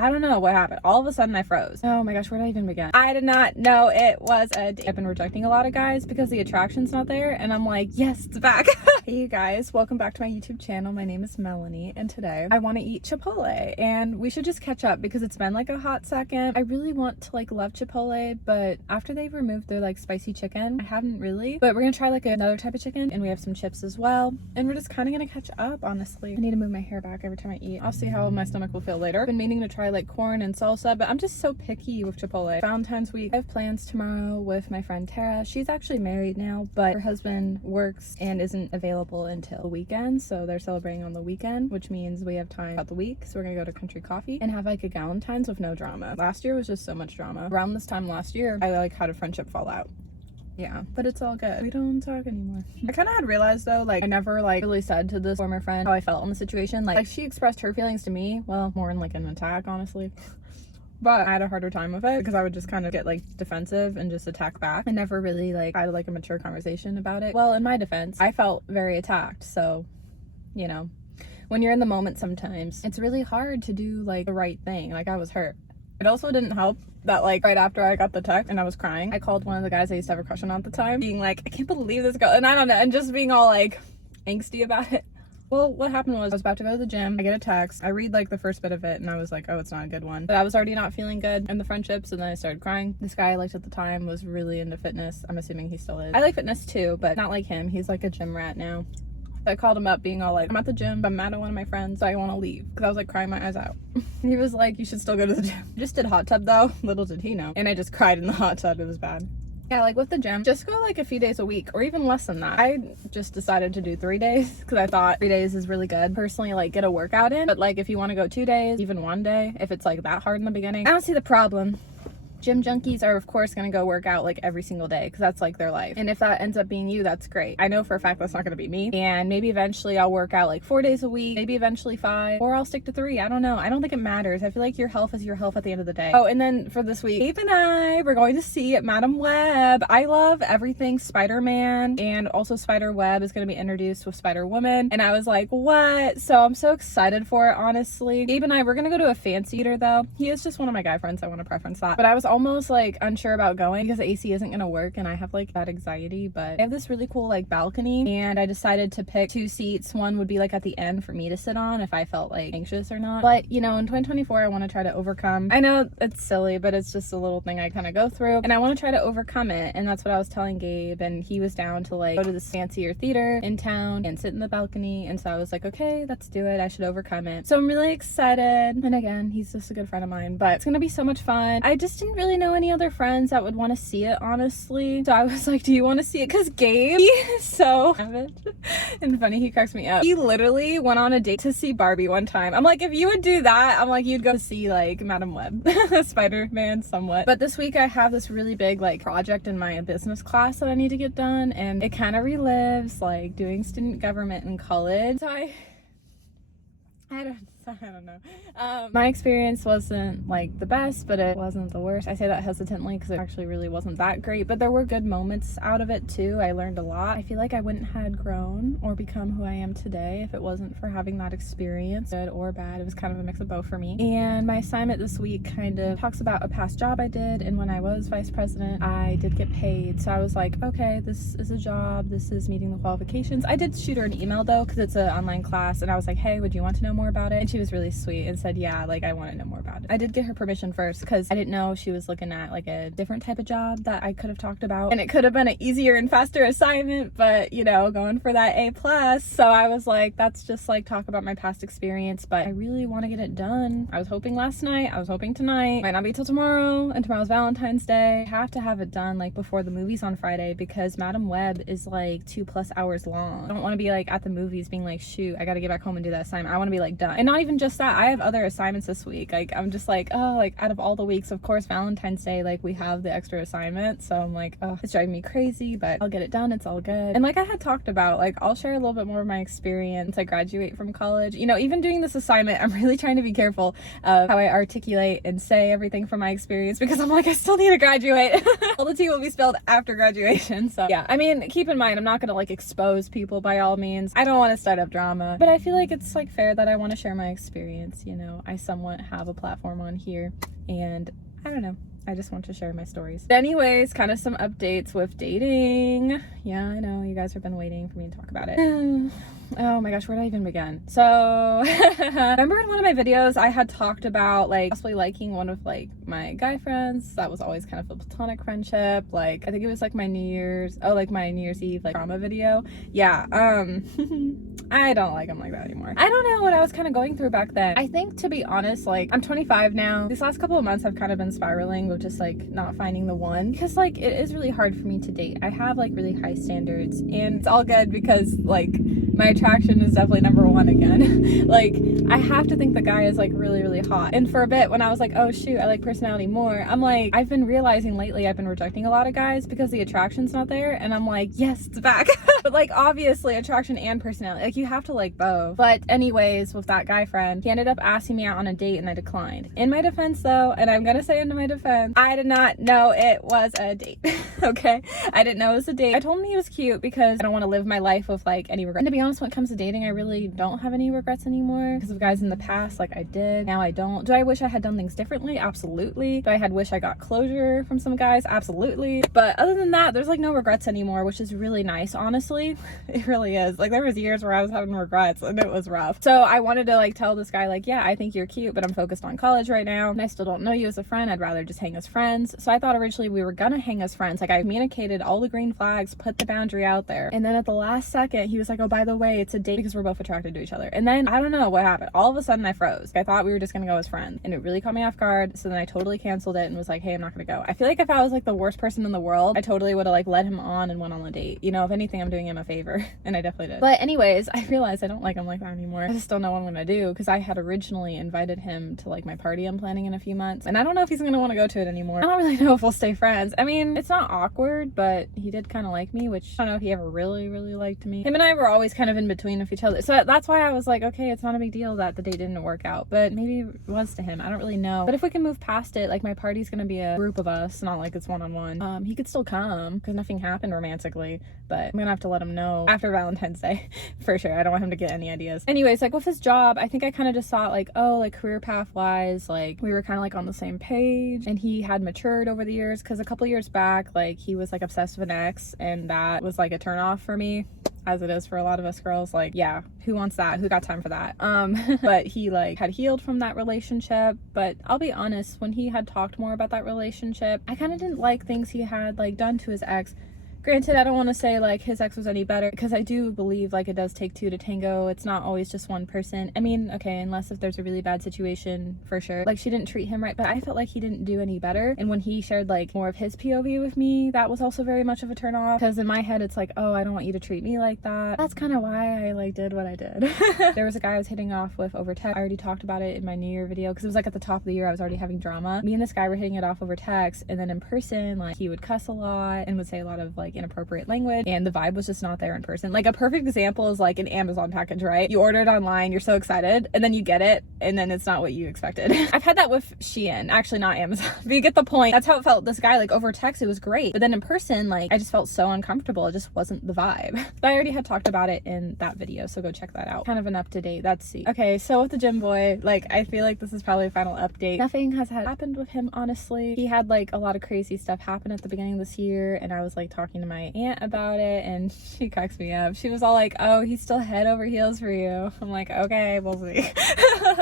I don't know what happened. All of a sudden I froze. Oh my gosh, where did I even begin? I did not know it was a date. I've been rejecting a lot of guys because the attraction's not there, and I'm like, yes, it's back. Hey you guys, welcome back to my YouTube channel. My name is Melanie, and today I want to eat Chipotle, and we should just catch up because it's been like a hot second. I really want to like love Chipotle, but after they've removed their like spicy chicken, I haven't really. But we're gonna try like another type of chicken, and we have some chips as well, and we're just kind of gonna catch up, honestly. I need to move my hair back every time I eat. I'll see how my stomach will feel later. I've been meaning to try like corn and salsa, but I'm just so picky with Chipotle. Valentine's week, I have plans tomorrow with my friend Tara. She's actually married now, but her husband works and isn't available until the weekend, so they're celebrating on the weekend, which means we have time about the week. So we're gonna go to Country Coffee and have like a Galentine's with no drama. Last year was just so much drama. Around this time last year, I like had a friendship fallout. Yeah, but it's all good. We don't talk anymore. I kind of had realized though, like I never like really said to this former friend how I felt in the situation. Like she expressed her feelings to me, well, more in like an attack, honestly. But I had a harder time with it because I would just kind of get like defensive and just attack back. I never really like had like a mature conversation about it. Well, in my defense, I felt very attacked. So, you know, when you're in the moment sometimes, it's really hard to do like the right thing. Like I was hurt. It also didn't help that like right after I got the text and I was crying, I called one of the guys I used to have a crush on at the time, being like, I can't believe this girl. And I don't know, and just being all like angsty about it. Well, what happened was I was about to go to the gym. I get a text. I read like the first bit of it and I was like, oh, it's not a good one. But I was already not feeling good in the friendships, and then I started crying. This guy I liked at the time was really into fitness. I'm assuming he still is. I like fitness too, but not like him. He's like a gym rat now. So I called him up being all like, I'm at the gym, but I'm mad at one of my friends, so I want to leave. Because I was like crying my eyes out. He was like, you should still go to the gym. I just did hot tub though. Little did he know. And I just cried in the hot tub. It was bad. Yeah, like with the gym, just go like a few days a week or even less than that. I just decided to do 3 days because I thought 3 days is really good. Personally, like get a workout in, but like if you want to go 2 days, even 1 day, if it's like that hard in the beginning, I don't see the problem. Gym junkies are of course going to go work out like every single day because that's like their life. And if that ends up being you, that's great. I know for a fact that's not going to be me. And maybe eventually I'll work out like 4 days a week, maybe eventually 5, or I'll stick to 3. I don't know. I don't think it matters. I feel like your health is your health at the end of the day. Oh, and then for this week, Gabe and I were going to see Madam Web. I love everything Spider-Man, and also Spider-Web is going to be introduced with Spider-Woman. And I was like, what? So I'm so excited for it, honestly. Gabe and I, we're going to go to a fancy eater though. He is just one of my guy friends. I want to preference that. But I was almost like unsure about going because the AC isn't gonna work and I have like that anxiety, but I have this really cool like balcony, and I decided to pick 2 seats. One would be like at the end for me to sit on if I felt like anxious or not. But you know, in 2024 I want to try to overcome, I know it's silly, but it's just a little thing I kind of go through, and I want to try to overcome it. And that's what I was telling Gabe, and he was down to like go to this fancier theater in town and sit in the balcony. And so I was like, okay, let's do it. I should overcome it. So I'm really excited. And again, he's just a good friend of mine, but it's gonna be so much fun. I just didn't really know any other friends that would want to see it, honestly. So I was like, do you want to see it? Because Gabe is so savage and funny. He cracks me up. He literally went on a date to see Barbie one time. I'm like, if you would do that, I'm like, you'd go see like Madam Web, Spider-Man somewhat. But this week I have this really big like project in my business class that I need to get done, and it kind of relives like doing student government in college. So I don't know. My experience wasn't like the best, but it wasn't the worst. I say that hesitantly because it actually really wasn't that great, but there were good moments out of it too. I learned a lot. I feel like I wouldn't have grown or become who I am today if it wasn't for having that experience, good or bad. It was kind of a mix of both for me. And my assignment this week kind of talks about a past job I did, and when I was vice president, I did get paid. So I was like, okay, this is a job. This is meeting the qualifications. I did shoot her an email though because it's an online class, and I was like, hey, would you want to know more about it? And she was really sweet and said, yeah, like I want to know more about it. I did get her permission first because I didn't know she was looking at like a different type of job that I could have talked about, and it could have been an easier and faster assignment, but you know, going for that A+. So I was like, that's just like talk about my past experience, but I really want to get it done. I was hoping last night, I was hoping tonight, might not be till tomorrow, and tomorrow's Valentine's Day. I have to have it done like before the movies on Friday because Madam Web is like 2+ hours long. I don't want to be like at the movies being like, shoot, I got to get back home and do that assignment. I want to be like done. And not even just that, I have other assignments this week. Like I'm just like, oh, like out of all the weeks, of course Valentine's Day, like we have the extra assignment, so I'm like, oh, it's driving me crazy, but I'll get it done. It's all good. And like I had talked about, like I'll share a little bit more of my experience. I graduate from college, you know, even doing this assignment, I'm really trying to be careful of how I articulate and say everything from my experience because I'm like, I still need to graduate. All the tea will be spilled after graduation. So yeah, I mean, keep in mind, I'm not gonna like expose people by all means. I don't want to start up drama, but I feel like it's like fair that I want to share my experience, you know. I somewhat have a platform on here, and I don't know, I just want to share my stories. But anyways, kind of some updates with dating. Yeah, I know you guys have been waiting for me to talk about it. Oh my gosh, where did I even begin? So remember in one of my videos I had talked about like possibly liking one of like my guy friends. That was always kind of a platonic friendship. Like I think it was like my New Year's Eve like drama video. Yeah, I don't like him like that anymore. I don't know what I was kind of going through back then. I think, to be honest, like I'm 25 now. These last couple of months I've kind of been spiraling with just like not finding the one, because like it is really hard for me to date. I have like really high standards, and it's all good because like my attraction is definitely number one again. Like I have to think the guy is like really, really hot. And for a bit when I was like, oh shoot, I like personality more, I'm like, I've been realizing lately I've been rejecting a lot of guys because the attraction's not there, and I'm like, yes, it's back. But like obviously attraction and personality, like you have to like both. But anyways, with that guy friend, he ended up asking me out on a date and I declined. In my defense though, and I'm gonna say into my defense, I did not know it was a date. Okay, I didn't know it was a date. I told him he was cute because I don't want to live my life with like any regret. And to be honest, when it comes to dating, I really don't have any regrets anymore because of guys in the past. Like I did, now I don't. Do I wish I had done things differently? Absolutely. Do I wish I got closure from some guys? Absolutely. But other than that, there's like no regrets anymore, which is really nice, honestly. It really is. Like there was years where I was having regrets and it was rough. So I wanted to like tell this guy like, yeah, I think you're cute, but I'm focused on college right now and I still don't know you as a friend. I'd rather just hang as friends. So I thought originally we were gonna hang as friends. Like I communicated all the green flags, put the boundary out there, and then at the last second he was like, oh, by the way, it's a date because we're both attracted to each other. And then I don't know what happened, all of a sudden I froze. I thought we were just gonna go as friends, and it really caught me off guard. So then I totally canceled it and was like, hey, I'm not gonna go. I feel like if I was like the worst person in the world, I totally would have like led him on and went on the date. You know, if anything, I'm doing him a favor. And I definitely did. But anyways, I realized I don't like him like that anymore. I just don't know what I'm gonna do, because I had originally invited him to like my party I'm planning in a few months, and I don't know if he's gonna want to go to it anymore. I don't really know if we'll stay friends. I mean, it's not awkward, but he did kind of like me, which I don't know if he ever really liked me. Him and I were always kind of in between of each other, so that's why I was like, okay, it's not a big deal that the date didn't work out, but maybe it was to him. I don't really know. But if we can move past it, like my party's gonna be a group of us, not like it's one-on-one. He could still come because nothing happened romantically, but I'm gonna have to let him know after Valentine's Day for sure. I don't want him to get any ideas. Anyways, like with his job, I think I kind of just thought like, oh, like career path wise, like we were kind of like on the same page, and he had matured over the years, because a couple years back, like he was like obsessed with an ex, and that was like a turn off for me, as it is for a lot of us girls. Like, yeah, who wants that? Who got time for that? But he like had healed from that relationship. But I'll be honest, when he had talked more about that relationship, I kind of didn't like things he had like done to his ex. Granted, I don't want to say like his ex was any better, because I do believe like it does take two to tango. It's not always just one person. I mean, okay, unless if there's a really bad situation, for sure. Like she didn't treat him right, but I felt like he didn't do any better. And when he shared like more of his POV with me, that was also very much of a turn off, because in my head it's like, oh, I don't want you to treat me like that. That's kind of why I like did what I did. There was a guy I was hitting off with over text. I already talked about it in my New Year video, because it was like at the top of the year I was already having drama. Me and this guy were hitting it off over text, and then in person, like he would cuss a lot and would say a lot of like inappropriate language, and the vibe was just not there in person. Like a perfect example is like an Amazon package, right? You order it online, you're so excited, and then you get it, and then it's not what you expected. I've had that with Shein, actually not Amazon, but you get the point. That's how it felt. This guy, like over text, it was great, but then in person, like I just felt so uncomfortable. It just wasn't the vibe. But I already had talked about it in that video, so go check that out. Kind of an up-to-date, that's see. Okay, so with the gym boy, like I feel like this is probably a final update. Nothing has happened with him, honestly. He had like a lot of crazy stuff happen at the beginning of this year, and I was like talking to my aunt about it, and she cracks me up. She was all like, oh, he's still head over heels for you. I'm like, okay, we'll see.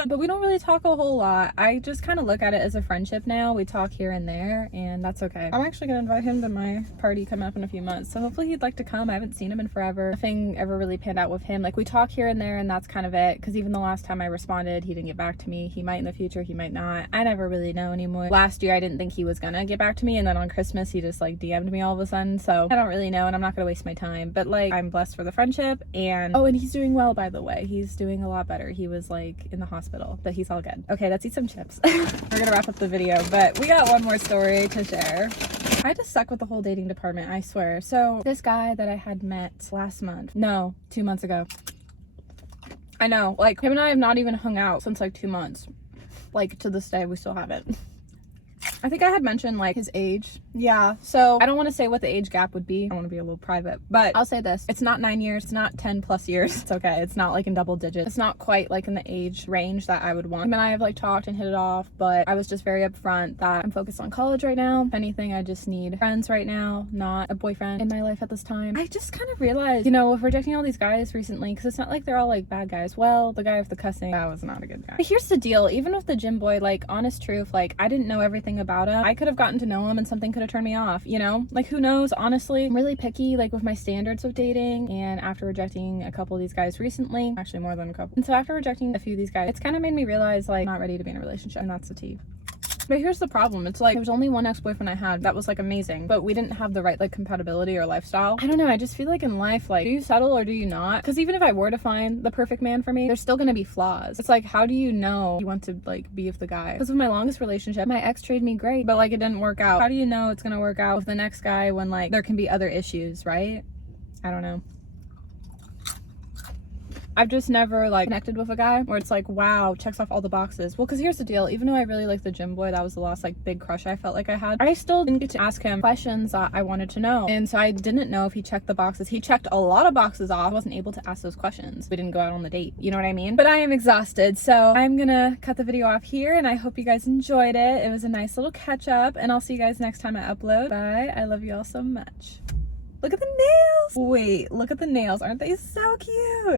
But we don't really talk a whole lot. I just kind of look at it as a friendship now. We talk here and there, and that's okay. I'm actually gonna invite him to my party coming up in a few months, so hopefully he'd like to come. I haven't seen him in forever. Nothing ever really panned out with him. Like we talk here and there, and that's kind of it, because even the last time I responded, he didn't get back to me. He might in the future, he might not. I never really know anymore. Last year I didn't think he was gonna get back to me, and then on Christmas he just like DM'd me all of a sudden, so I don't really know, and I'm not gonna waste my time. But like I'm blessed for the friendship, and oh, and he's doing well, by the way. He's doing a lot better. He was like in the hospital, but he's all good. Okay, let's eat some chips. We're gonna wrap up the video, but we got one more story to share. I just suck with the whole dating department, I swear. So this guy that I had met last month, no, 2 months ago. I know, like him and I have not even hung out since like 2 months. Like to this day, we still haven't. I think I had mentioned like his age. Yeah, so I don't want to say what the age gap would be. I want to be a little private, but I'll say this. It's not 9 years. It's not 10 plus years. It's okay. It's not like in double digits. It's not quite like in the age range that I would want. Him and I have like talked and hit it off, but I was just very upfront that I'm focused on college right now. If anything, I just need friends right now, not a boyfriend in my life at this time. I just kind of realized, you know, with rejecting all these guys recently, because it's not like they're all like bad guys. Well, the guy with the cussing, that was not a good guy. But here's the deal. Even with the gym boy, like, honest truth, like, I didn't know everything about him. I could have gotten to know him and something could have turned me off, you know? Like, who knows? Honestly, I'm really picky, like, with my standards of dating. And after rejecting a couple of these guys recently, actually more than a couple. And so after rejecting a few of these guys, it's kind of made me realize, like, I'm not ready to be in a relationship. And that's the tea. But here's the problem. It's like, there was only one ex-boyfriend I had that was like amazing, but we didn't have the right like compatibility or lifestyle. I don't know. I just feel like in life, like, do you settle or do you not? Because even if I were to find the perfect man for me, there's still gonna be flaws. It's like, how do you know you want to like be with the guy? Because with my longest relationship, my ex treated me great, but like it didn't work out. How do you know it's gonna work out with the next guy when like there can be other issues, right? I don't know. I've just never like connected with a guy where it's like, wow, checks off all the boxes. Well, because here's the deal. Even though I really like the gym boy, that was the last like big crush I felt like I had, I still didn't get to ask him questions that I wanted to know. And so I didn't know if he checked the boxes. He checked a lot of boxes off. I wasn't able to ask those questions. We didn't go out on the date. You know what I mean? But I am exhausted. So I'm gonna cut the video off here and I hope you guys enjoyed it. It was a nice little catch up and I'll see you guys next time I upload. Bye. I love you all so much. Look at the nails. Wait, look at the nails. Aren't they so cute?